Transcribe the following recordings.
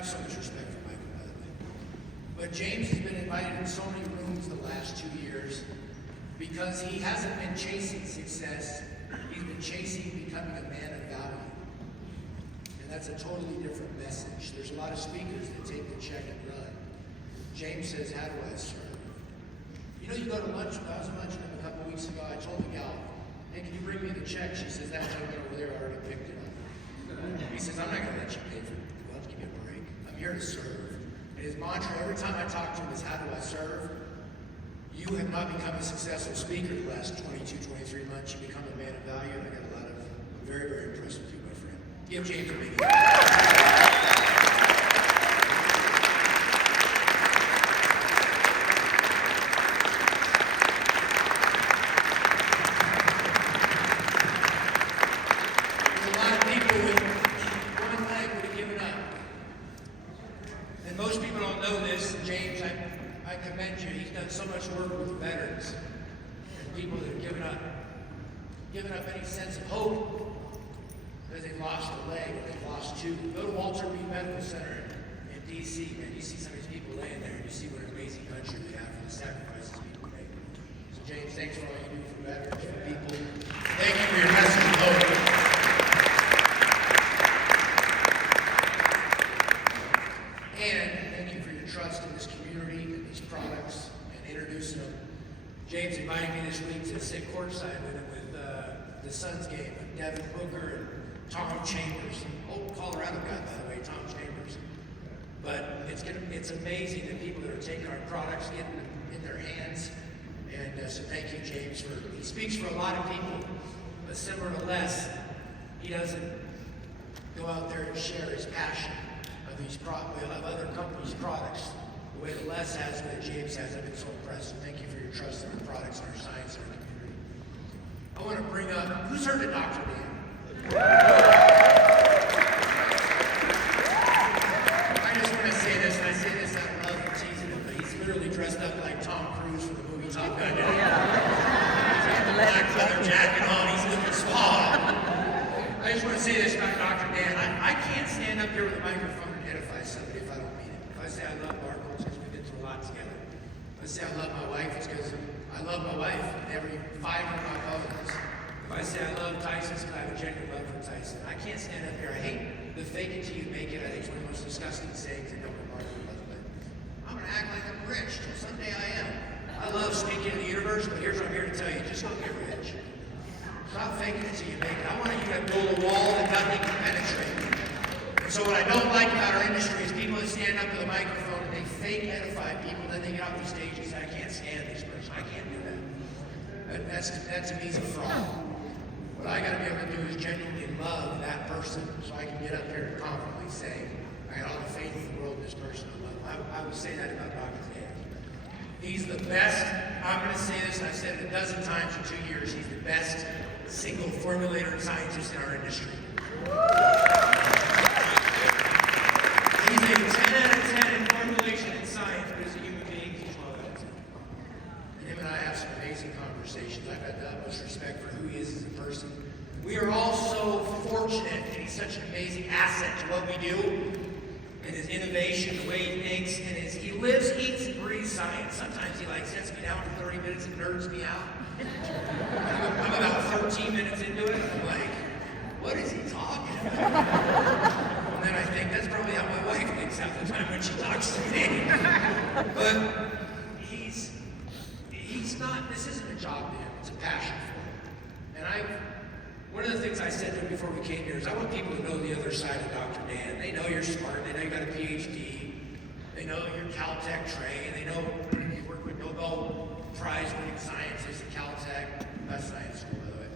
have so much respect for Michael, by the way. But James has been invited in so many rooms the last 2 years because he hasn't been chasing success. He's been chasing becoming a man of value. And that's a totally different message. There's a lot of speakers that take the check and run. James says, how do I serve? You know, you go to lunch, I was at lunch with him a couple weeks ago, I told the gal, hey, can you bring me the check? She says, that gentleman over there already picked it up. He says, I'm not going to let you pay for it. Well, give me a break. I'm here to serve. And his mantra every time I talk to him is, how do I serve? You have not become a successful speaker the last 22, 23 months. You become a man of value, and I'm very, very impressed with you, my friend. Give James a big hand. Most people don't know this, James, I commend you. He's done so much work with veterans and people that have given up any sense of hope because they've lost a leg or they've lost two. Go to Walter Reed Medical Center in D.C., and you see some of these people laying there, and you see what an amazing country we have for the sacrifices people make. So, James, thanks for all you do for veterans, for people. Thank you for your message of hope. And thank you for your trust in this community and these products and introducing them. James invited me this week to sit courtside with him with the Suns game with Devin Booker and Tom Chambers. Old Colorado guy, by the way, Tom Chambers. But it's amazing the people that are taking our products, getting them in their hands. And so thank you, James, he speaks for a lot of people, but similar to Les, he doesn't go out there and share his passion of other companies' products, the way that Les has, the way that James has. I've been so impressed. So thank you for your trust in our products and our science and our community. I want to bring up, who's heard of Dr. Dan? I just want to say this, and I say this out of love and teasing him, but he's literally dressed up like Tom Cruise from the movie Top Gun. He's got the black leather jacket on, he's looking suave. I just want to say this about Dr. Dan. I can't stand up here with a microphone and edify somebody if I don't mean it. If I say I love Marco, it's because we've been through a lot together. If I say I love my wife, it's because I love my wife and every fiber of my bones. If I say I love Tyson, it's because I have a genuine love for Tyson. I can't stand up here. I hate the fake it till you make it. I think it's one of the most disgusting sayings I know from Marco, by the way. I'm going to act like I'm rich till someday I am. I love speaking to the universe, but here's what I'm here to tell you. Just don't get rich. Stop faking it till you make it. I want you to build a wall that nothing can penetrate. And so what I don't like about our industry is people that stand up to the microphone and they fake edify people, then they get off the stage and say, I can't stand this person. I can't do that. That's to me is a fraud. What I got to be able to do is genuinely love that person so I can get up here and confidently say, I got all the faith in the world in this person I love. I would say that about Dr. Dan. He's the best. I'm going to say this, and I've said it a dozen times in 2 years. He's the best single formulator and scientist in our industry. He's a 10 out of 10 in formulation and science, but as a human being, he's 12 out of 10. And him and I have some amazing conversations. I've got the utmost respect for who he is as a person. We are all so fortunate that he's such an amazing asset to what we do, and his innovation, the way he thinks, and he lives, eats, and breathes science. Sometimes he sits me down for 30 minutes and nerds me out. I'm about 13 minutes into it, and I'm like, what is he talking about? And then I think that's probably how my wife thinks half the time when she talks to me. But he's not, this isn't a job to him, it's a passion for him. And one of the things I said to him before we came here is I want people to know the other side of Dr. Dan. They know you're smart, they know you got a PhD, they know you're Caltech trained, they know you work with Nobel Prize winning scientists at Caltech, best science school, by the way.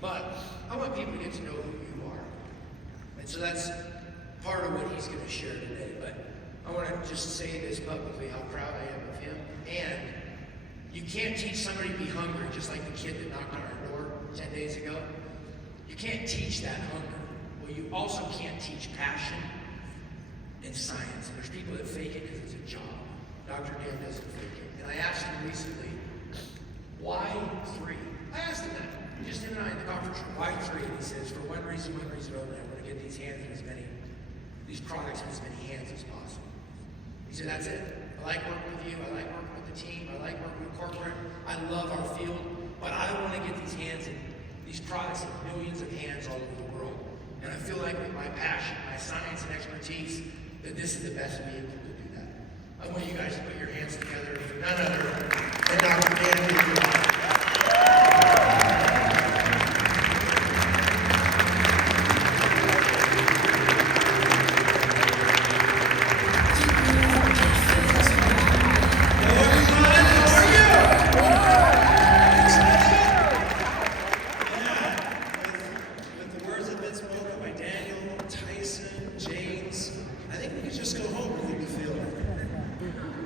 But I want people to get to know who you are. And so that's part of what he's going to share today. But I want to just say this publicly, how proud I am of him. And you can't teach somebody to be hungry, just like the kid that knocked on our door 10 days ago. You can't teach that hunger. Well, you also can't teach passion and science. And there's people that fake it because it's a job. Dr. Dan doesn't fake it. And I asked him recently, why 3? I asked him that. Just him and I in the conference room. Why 3? And he says, for one reason only, I want to get these hands in as many these products in as many hands as possible. He said, that's it. I like working with you. I like working with the team. I like working with corporate. I love our field. But I want to get these products in millions of hands all over the world. And I feel like with my passion, my science and expertise, that this is the best vehicle to do that. I want you guys to put your hands together for none other than Dr. Dan Newman.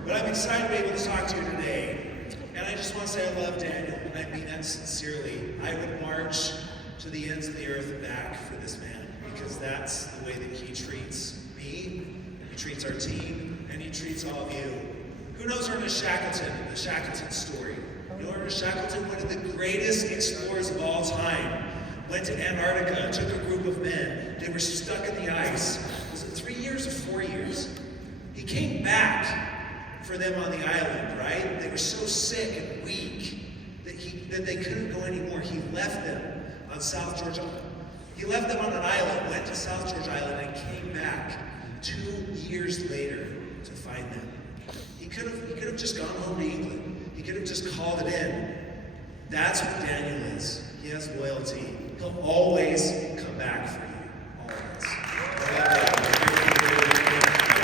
But I'm excited to be able to talk to you today. And I just want to say I love Daniel, and I mean that sincerely. I would march to the ends of the earth and back for this man, because that's the way that he treats me, he treats our team, and he treats all of you. Who knows Ernest Shackleton, the Shackleton story? You know Ernest Shackleton, one of the greatest explorers of all time, went to Antarctica, took a group of men. They were stuck in the ice. Was it 3 years or 4 years? He came back for them on the island, right? They were so sick and weak that they couldn't go anymore. He left them on South George Island. He left them on an island, went to South George Island, and came back 2 years later to find them. He could have just gone home to England. He could have just called it in. That's what Daniel is. He has loyalty. He'll always come back for you. Always. I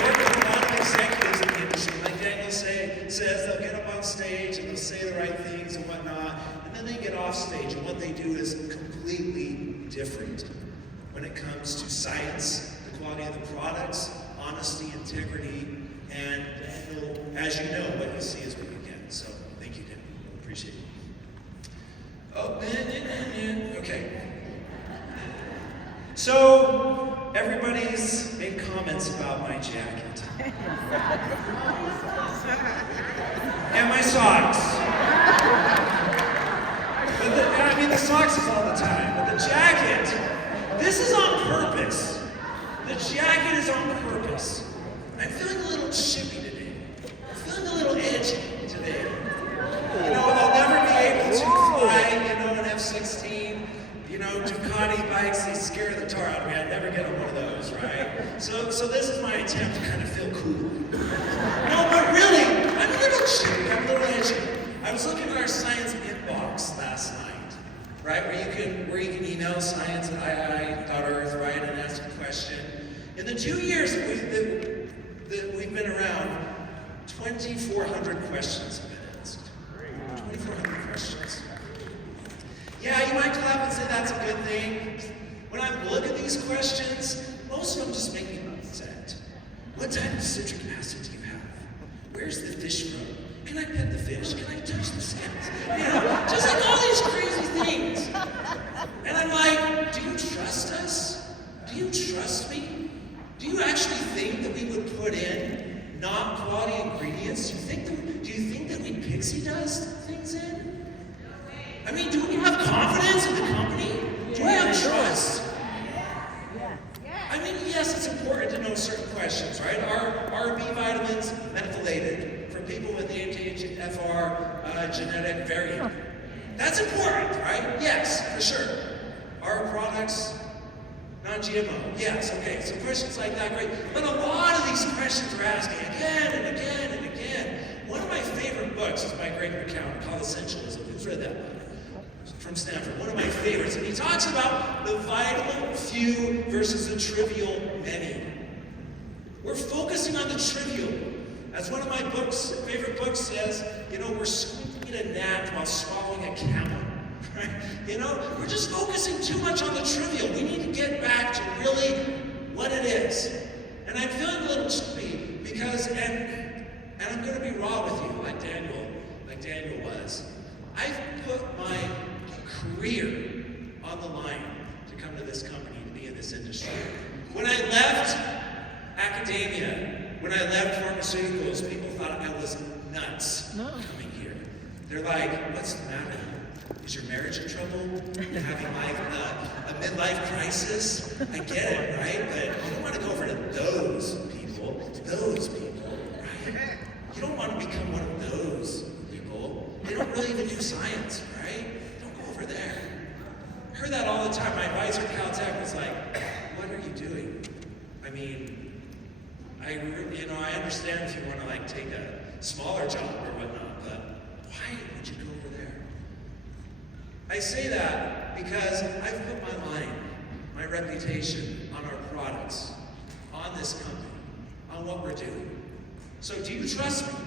work with a lot of executives in the industry. Like Daniel says, they'll get up on stage and they'll say the right things and whatnot, and then they get off stage, and what they do is completely different when it comes to science, the quality of the products, honesty, integrity, and Daniel, as you know, what you see is what you get. So thank you, Daniel. Appreciate it. Oh, okay. So, everybody's made comments about my jacket. And my socks. But the socks is all the time. But the jacket, this is on purpose. The jacket is on purpose. I'm feeling a little chippy today. I'm feeling a little edgy today. You know, I'll never be able to fly, an F-16, Ducati bikes, they scare the tar out of me. I'd never get on one of those, right? So this is my attempt to kind of feel cool. No, but really, I'm a little chippy, I'm a little edgy. I was looking at our science inbox last night, right? Where you can email science@ii.earth, right, and ask a question. In the 2 years that we've been around, 2,400 questions have been asked. 2,400 questions. Yeah, you might clap and say that's a good thing. When I look at these questions, most of them just make me upset. What type of citric acid do you have? Where's the fish from? Can I pet the fish? Can I touch the scales? Just like all these crazy things. And I'm like, do you trust us? Do you trust me? Do you actually think that we would put in non-quality ingredients? Do you think that we pixie dust things in? I mean, do we have confidence in the company? Do we have trust? I mean, yes, it's important to know certain questions, right? Are B vitamins methylated for people with the HHFR genetic variant? That's important, right? Yes, for sure. Are products non-GMO? Yes, okay. So questions like that, great. But a lot of these questions are asking again and again and again. One of my favorite books is by Greg McKeown called Essentialism. Who's read that book? From Stanford, one of my favorites. And he talks about the vital few versus the trivial many. We're focusing on the trivial. As one of my favorite books says, we're squeaking a gnat while swallowing a camel. Right? We're just focusing too much on the trivial. We need to get back to really what it is. And I'm feeling a little chippy because, and I'm going to be raw with you, like Daniel was. I've put my career on the line to come to this company, to be in this industry. When I left academia, when I left pharmaceuticals, people thought I was nuts coming here. They're like, what's the matter? Is your marriage in trouble? You're having a midlife crisis? I get it, right? But you don't want to go over to those science, right? Don't go over there. I heard that all the time. My advisor, Caltech, was like, what are you doing? I mean, I understand if you want to like take a smaller job or whatnot, but why would you go over there? I say that because I've put my mind, my reputation on our products, on this company, on what we're doing. So do you trust me?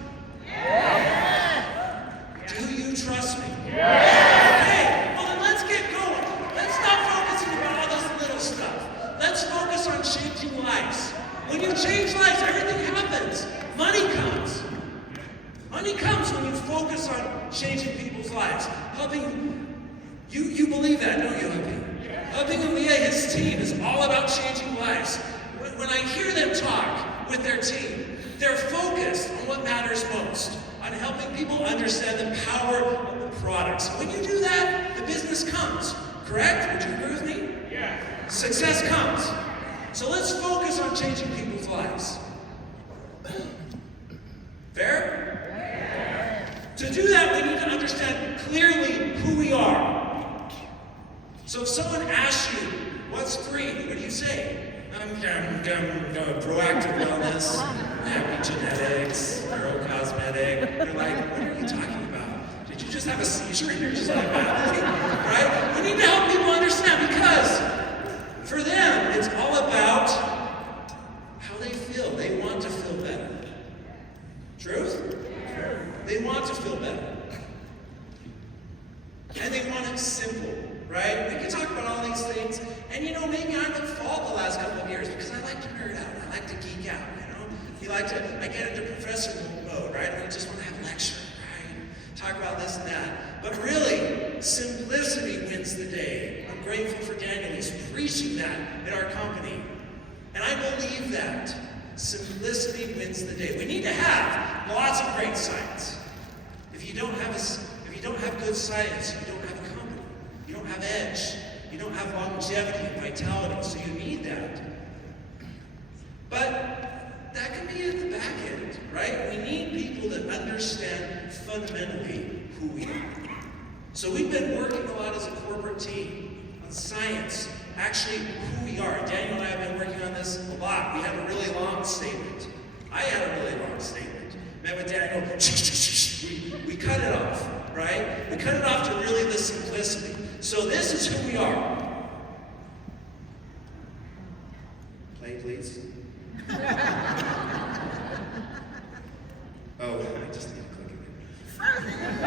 Yeah. Do you trust me? Yeah. Okay, well then let's get going. Let's stop focusing on all this little stuff. Let's focus on changing lives. When you change lives, everything happens. Money comes. Money comes when you focus on changing people's lives. Helping, you believe that, don't you, Helping? Helping Umiye, his team, is all about changing lives. When I hear them talk with their team, they're focused on what matters most, on helping people understand the power of the products. When you do that, the business comes, correct? Would you agree with me? Yeah. Success comes. So let's focus on changing people's lives. Fair? To do that, we need to understand clearly who we are. So if someone asks you, what's 3? What do you say? I'm proactive wellness, epigenetics, neurocosmetic. You're like, what are you talking about? Did you just have a seizure and you're just like, right? We need to help people understand because for them, it's all about how they feel. They want to feel better. Truth? They want to feel better. And they want it simple, right? We can talk about all these things, and maybe I'm at fault the last couple of years because I like to nerd out. I like to geek out, I get into professor mode, right? I just want to have lecture, right? Talk about this and that. But really, simplicity wins the day. I'm grateful for Daniel. He's preaching that in our company. And I believe that. Simplicity wins the day. We need to have lots of great science. If you don't have good science, you don't have a company. You don't have edge. You don't have longevity and vitality, so you need that. But that can be at the back end, right? We need people that understand fundamentally who we are. So we've been working a lot as a corporate team on science, actually who we are. Daniel and I have been working on this a lot. We had a really long statement. I had a really long statement. Met with Daniel, we cut it off, right? We cut it off to really the simplicity. So this is who we are. Play, please. Oh, I just need to click again.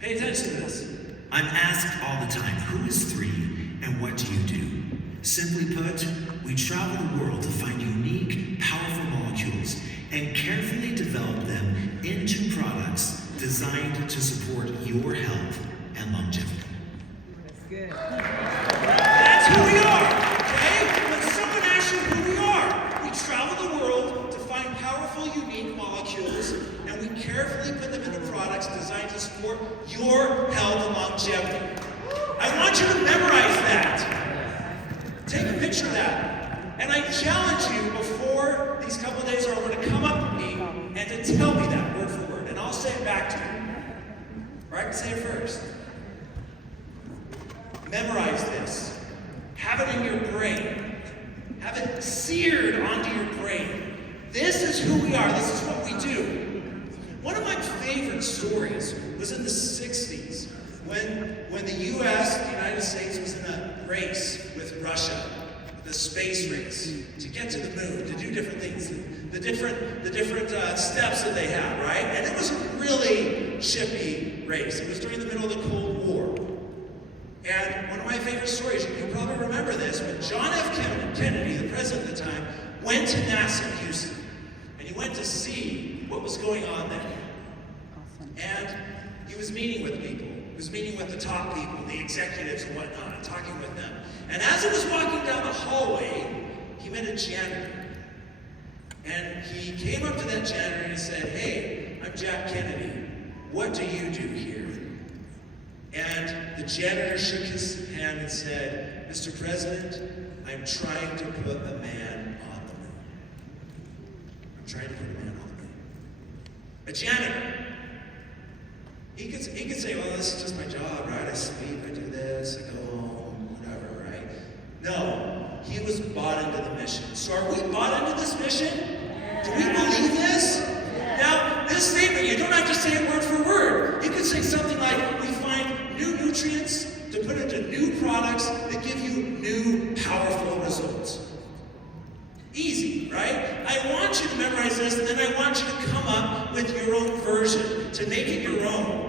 Pay attention to this. I'm asked all the time, who is 3 and what do you do? Simply put, we travel the world to find unique, powerful molecules and carefully develop them into products designed to support your health and longevity. That's good. That's who we are, okay? When someone asks you who we are, we travel the world to find powerful, unique molecules, and we carefully put them into products designed to support your health and longevity. I want you to memorize that. Take a picture of that. And I challenge you before these couple of days are over to come up to me and to tell me that word for word. And I'll say it back to you. Or I can say it first. Memorize this. Have it in your brain. Have it seared onto your brain. This is who we are. This is what we do. One of my favorite stories was in the 60s when the U.S., the United States, was in a race with Russia, the space race, to get to the moon, to do different things, the different steps that they had, right? And it was a really chippy race. It was during the middle of the Cold War. And one of my favorite stories, you probably remember this, when John F. Kennedy, the president at the time, went to NASA in Houston. And he went to see what was going on there. And he was meeting with people. He was meeting with the top people, the executives and whatnot, and talking with them. And as he was walking down the hallway, he met a janitor. And he came up to that janitor and he said, "Hey, I'm Jack Kennedy. What do you do here?" And the janitor shook his hand and said, "Mr. President, I'm trying to put a man on the moon. I'm trying to put a man on the moon." A janitor. He could say, well, this is just my job, right? I sleep, I do this, I go home, whatever, right? No, he was bought into the mission. So are we bought into this mission? Do we believe this? Now, this statement, you don't have to say it word for word. You could say something like, we find new nutrients to put into new products that give you new, powerful results. Easy, right? I want you to memorize this, and then I want you to come up with your own version, to make it your own,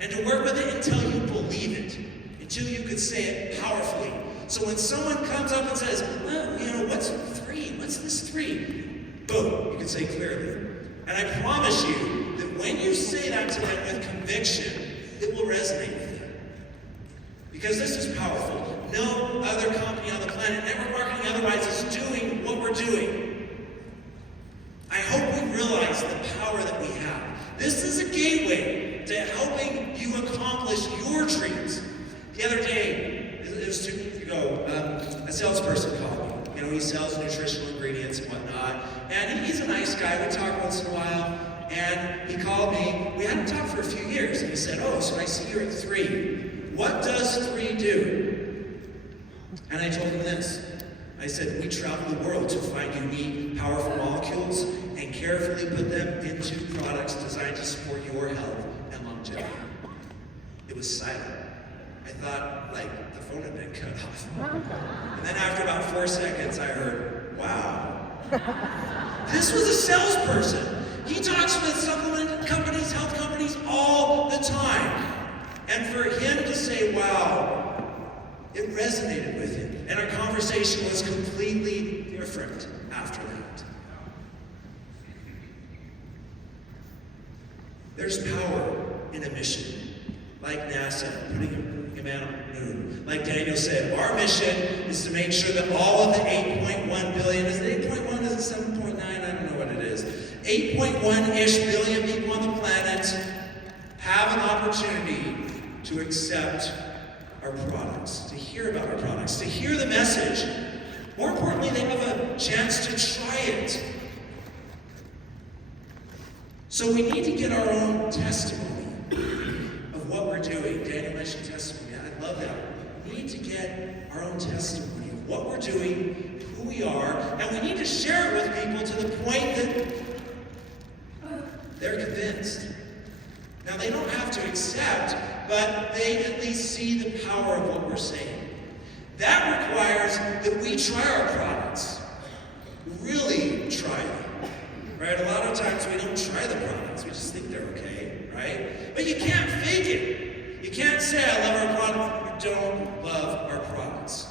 and to work with it until you believe it, until you could say it powerfully. So when someone comes up and says, well, what's 3? What's this 3? Boom, you can say clearly. And I promise you that when you say that to them with conviction, it will resonate with them. Because this is powerful. No other company on the planet, network marketing otherwise, is doing what we're doing. I hope we realize the power that we have. This is a gateway to helping you accomplish your dreams. The other day, it was 2 weeks ago, a salesperson called me. He sells nutritional ingredients and whatnot. And he's a nice guy. We talk once in a while. And he called me. We hadn't talked for a few years. And he said, oh, so I see you're at 3. What does 3 do? And I told him this. I said, we travel the world to find unique, powerful molecules and carefully put them into products designed to support your health and longevity. It was silent. I thought, the phone had been cut off. And then after about 4 seconds, I heard, wow. This was a salesperson. He talks with supplement companies, health companies all the time. And for him to say, wow, it resonated with him. And our conversation was completely different after that. There's power in a mission. Like NASA, putting a man on the moon. Like Daniel said, our mission is to make sure that all of the 8.1 billion, is it 8.1, is it 7.9? I don't know what it is. 8.1-ish billion people on the planet have an opportunity to accept our products, to hear about our products, to hear the message. More importantly, they have a chance to try it. So we need to get our own testimony of what we're doing. Daniel mentioned testimony. I love that. We need to get our own testimony of what we're doing, who we are, and we need to share it with people to the point that they're convinced. Now, they don't have to accept, but they at least see the power of what we're saying. That requires that we try our products. Really try them. Right? A lot of times we don't try the products. We just think they're okay, right? But you can't fake it. You can't say, I love our product. You don't love our products.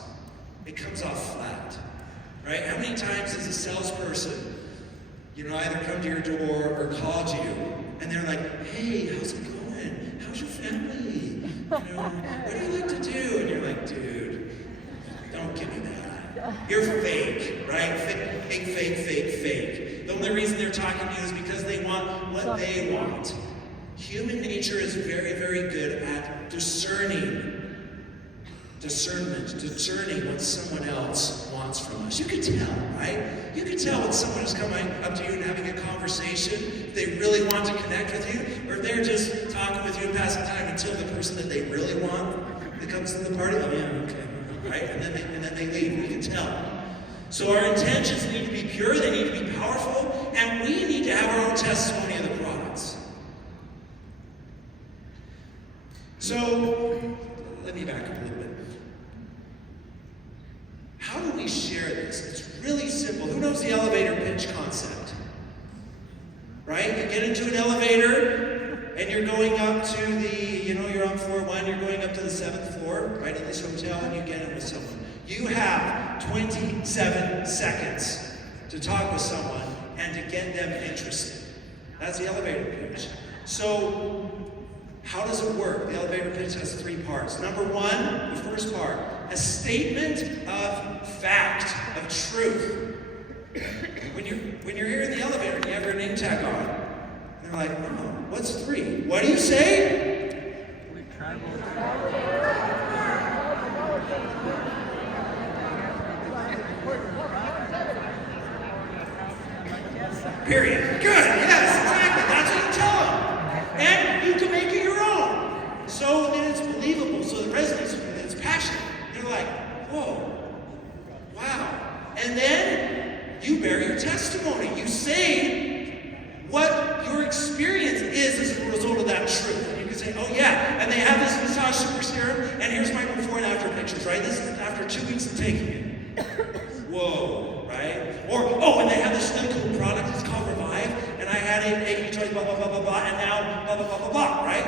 It comes off flat. Right? How many times has a salesperson, either come to your door or called you, and they're like, hey, how's it going? How's your family? What do you like to do? And you're like, dude, don't give me that. You're fake, right? Fake. The only reason they're talking to you is because they want what they want. Human nature is very, very good at discerning what someone else wants from us. You can tell, right? You can tell when someone is coming up to you and having a conversation, if they really want to connect with you, or if they're just talking with you and passing time until the person that they really want that comes to the party, oh yeah, okay, right? And then they leave. You can tell. So our intentions need to be pure, they need to be powerful, and we need to have our own testimony of the products. So, let me back up a little bit. How do we share this? It's really simple. Who knows the elevator pitch concept? Right? You get into an elevator, and you're going up to you're on floor 1, you're going up to the 7th floor, right, in this hotel, and you get in with someone. You have 27 seconds to talk with someone and to get them interested. That's the elevator pitch. So, how does it work? The elevator pitch has 3 parts. Number 1, the first part, a statement of fact, of truth. When you're here in the elevator and you have your name tag on, and they're like, oh, what's 3? What do you say? Period. Good. Yes, exactly. That's what you tell them. And you can make And then you bear your testimony. You say what your experience is as a result of that truth. And you can say, oh yeah, and they have this massage super serum, and here's my before and after pictures, right? This is after 2 weeks of taking it. Whoa, right? Or, oh, and they have this really cool product, it's called Revive, and I had it 80 choice, blah, blah, blah, blah, blah, and now blah, blah, blah, blah, blah, right?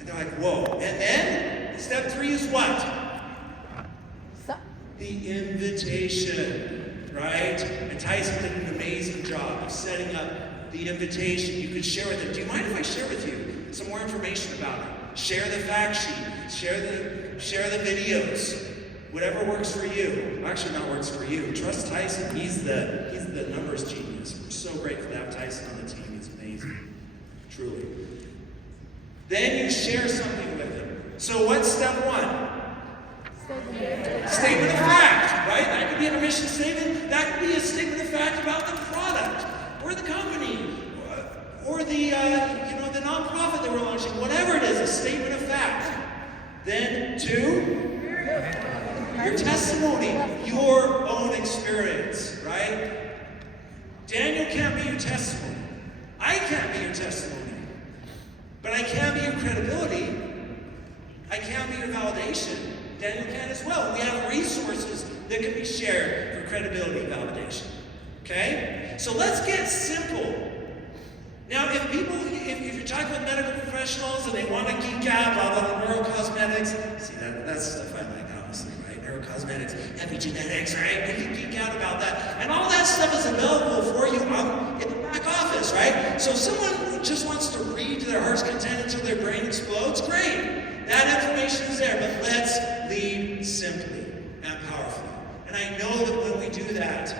And they're like, whoa. And then, step 3 is what? The invitation, right? And Tyson did an amazing job of setting up the invitation. You could share with them. Do you mind if I share with you some more information about it? Share the fact sheet. Share the videos. Whatever works for you. Actually, not works for you. Trust Tyson. He's the numbers genius. We're so grateful to have Tyson on the team. He's amazing. Truly. Then you share something with them. So what's step 1? Statement of fact, right? That could be a mission statement. That could be a statement of fact about the product, or the company, or the the nonprofit that we're launching. Whatever it is, a statement of fact. Then 2, your testimony, your own experience, right? Daniel can't be your testimony. I can't be your testimony, but I can be your credibility. I can be your validation. Daniel can as well. We have resources that can be shared for credibility and validation. Okay? So let's get simple. Now, if you're talking with medical professionals and they want to geek out about neurocosmetics, see, that's stuff I like, honestly, right? Neurocosmetics, epigenetics, right? We can geek out about that. And all that stuff is available for you in the back office, right? So if someone just wants to read to their heart's content until their brain explodes, great. That information is there, but let's lead simply and powerfully. And I know that when we do that,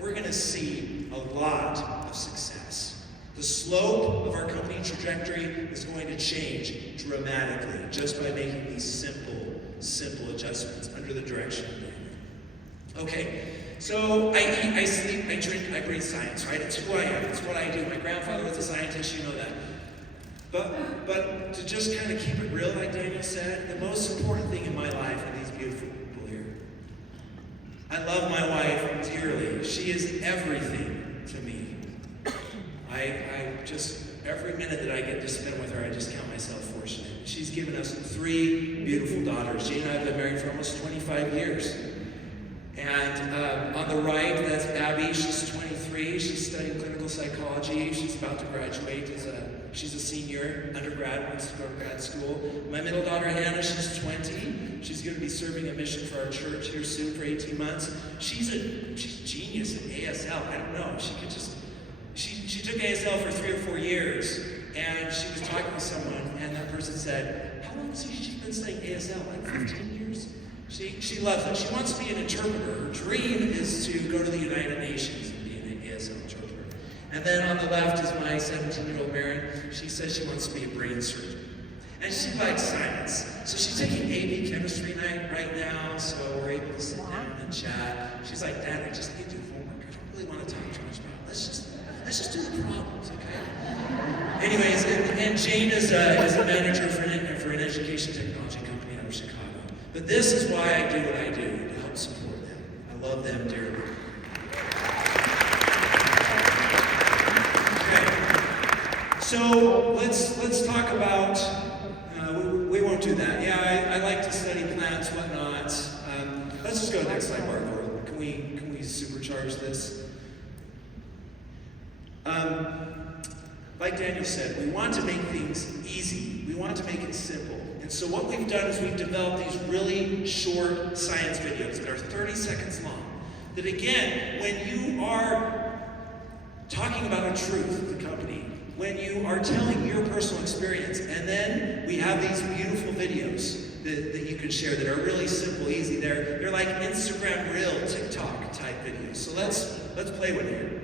we're going to see a lot of success. The slope of our company trajectory is going to change dramatically just by making these simple adjustments under the direction of Daniel. Okay, so I eat, I sleep, I drink, I breathe science, right? It's who I am, it's what I do. My grandfather was a scientist, you know that. But to just kind of keep it real, like Daniel said, the most important thing in my life are these beautiful people here. I love my wife dearly. She is everything to me. I just, every minute that I get to spend with her, I just count myself fortunate. She's given us 3 beautiful daughters. Jane and I have been married for almost 25 years. And on the right, that's Abby. She's 23. She's studying clinical psychology. She's about to graduate she's a senior, undergrad, wants to go to grad school. My middle daughter, Hannah, she's 20. She's going to be serving a mission for our church here soon for 18 months. She's a genius at ASL. I don't know. She took ASL for 3 or 4 years, and she was talking to someone, and that person said, how long has she been studying ASL? Like 15 years? She loves it. She wants to be an interpreter. Her dream is to go to the United Nations and be an ASL interpreter. And then on the left is my 17-year-old Maren. She says she wants to be a brain surgeon. And she likes science. So she's taking AP chemistry night right now, so we're able to sit down and chat. She's like, Dad, I just need to do homework. I don't really want to talk too much about it. Let's just do the problems, okay? Anyways, and Jane is a manager for an education technology company out of Chicago. But this is why I do what I do, to help support them. I love them dearly. Okay, so let's talk about, we won't do that. Yeah, I like to study plants, whatnot. Let's just go to the next slide, Barbara. Can we supercharge this? Like Daniel said, we want to make things easy. We want to make it simple. And so what we've done is we've developed these really short science videos that are 30 seconds long. That again, when you are talking about a truth of the company, when you are telling your personal experience, and then we have these beautiful videos that you can share that are really simple, easy. They're like Instagram Reel, TikTok type videos. So let's play with it.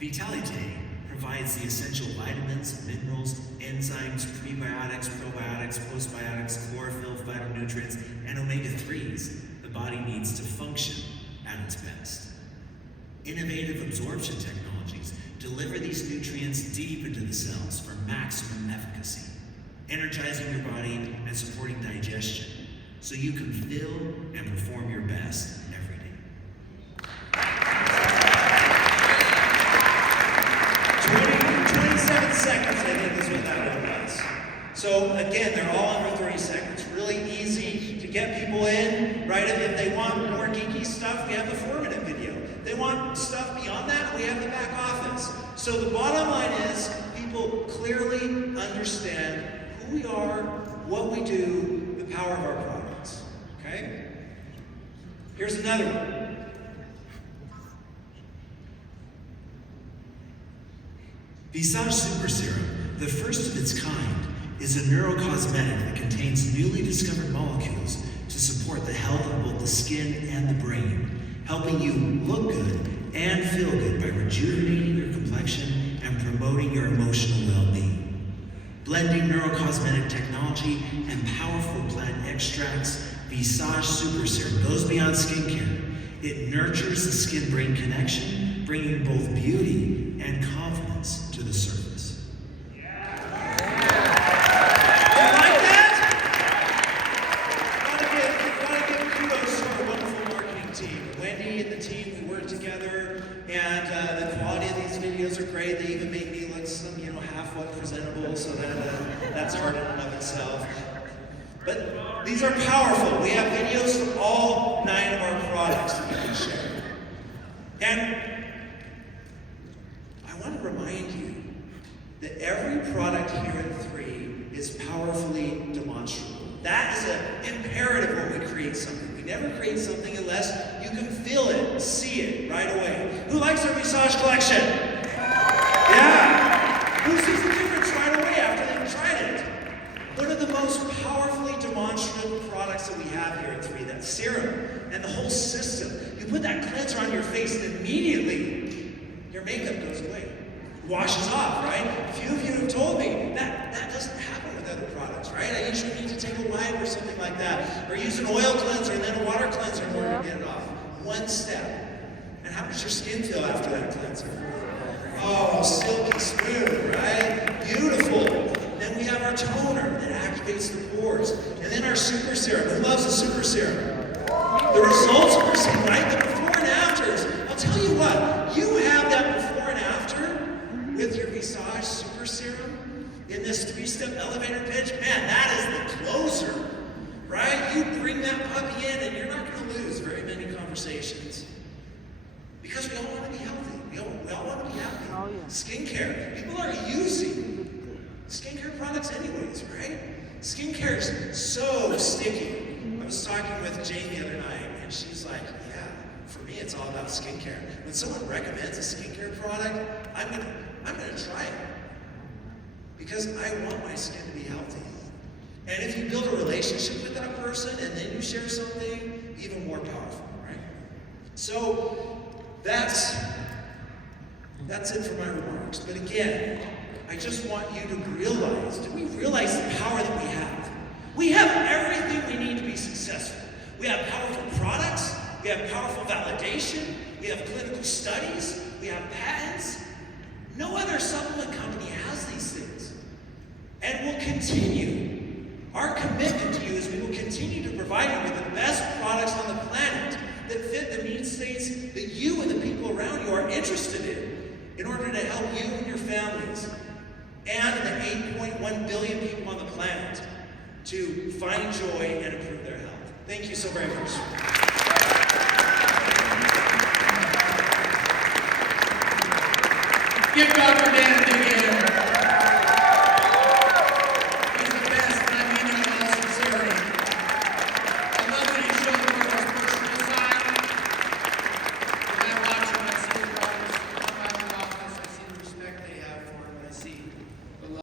Vitalite provides the essential vitamins, minerals, enzymes, prebiotics, probiotics, postbiotics, chlorophyll, phytonutrients, and omega-3s the body needs to function at its best. Innovative absorption technologies deliver these nutrients deep into the cells for maximum efficacy. energizing your body and supporting digestion so you can feel and perform your best every day. 27 seconds, I think, is what that one was. So again, they're all under 30 seconds. Really easy to get people in, right? If they want more geeky stuff, we have the 4-minute video. If they want stuff beyond that, we have the back office. So the bottom line is people clearly understand who we are, what we do, the power of our products. Okay? Here's another one. Visage Super Serum, the first of its kind, is a neurocosmetic that contains newly discovered molecules to support the health of both the skin and the brain, helping you look good and feel good by rejuvenating your complexion and promoting your emotional well-being. Blending neurocosmetic technology and powerful plant extracts, Visage Super Serum goes beyond skincare. It nurtures the skin-brain connection, bringing both beauty and confidence to the surface. You like that? I want to give kudos to our wonderful marketing team. Wendy and the team, we work together, and the quality of these videos are great. They even make me look some, half-what presentable, so that's hard in and of itself. But these are powerful. We have videos for all 9 of our products that we can share. And I want to remind you that every product here at 3 is powerfully demonstrable. That is an imperative when we create something. We never create something unless you can feel it, see it right away. Who likes our Visage collection? Yeah. Who sees the difference right away after they've tried it? One of the most powerfully demonstrative products that we have here at 3, that serum and the whole system. You put that cleanser on your face and immediately your makeup goes away. Washes off, right? A few of you have told me that doesn't happen with other products, right? I usually need to take a wipe or something like that, or use an oil cleanser and then a water cleanser in order to get it off. One step. And how does your skin feel after that cleanser? Oh, silky smooth, right? Beautiful. Then we have our toner that activates the pores. And then our super serum. Who loves a super serum? The results we're seeing, right? The before and afters. I'll tell you what, you have that before and after with your Visage Super Serum in this 3-step elevator pitch. Man, that is the closer, right? You bring that puppy in and you're not going to lose very many conversations. Because we all want to be healthy. We all want to be happy. Oh, yeah. Skincare. People are using skincare products anyways, right? Skincare is so sticky. I was talking with Jane the other night, and she's like, yeah, for me it's all about skincare. When someone recommends a skincare product, I'm gonna try it. Because I want my skin to be healthy. And if you build a relationship with that person and then you share something, even more powerful, right? So that's it for my remarks. But again, I just want you to realize, do we realize the power that we have? We have everything we need to be successful. We have powerful products, we have powerful validation, we have clinical studies, we have patents. No other supplement company has these things. And we'll continue. Our commitment to you is we will continue to provide you with the best products on the planet that fit the need states that you and the people around you are interested in order to help you and your families and the 8.1 billion people on the planet to find joy and improve their health. Thank you so very much. Give Dr. Dan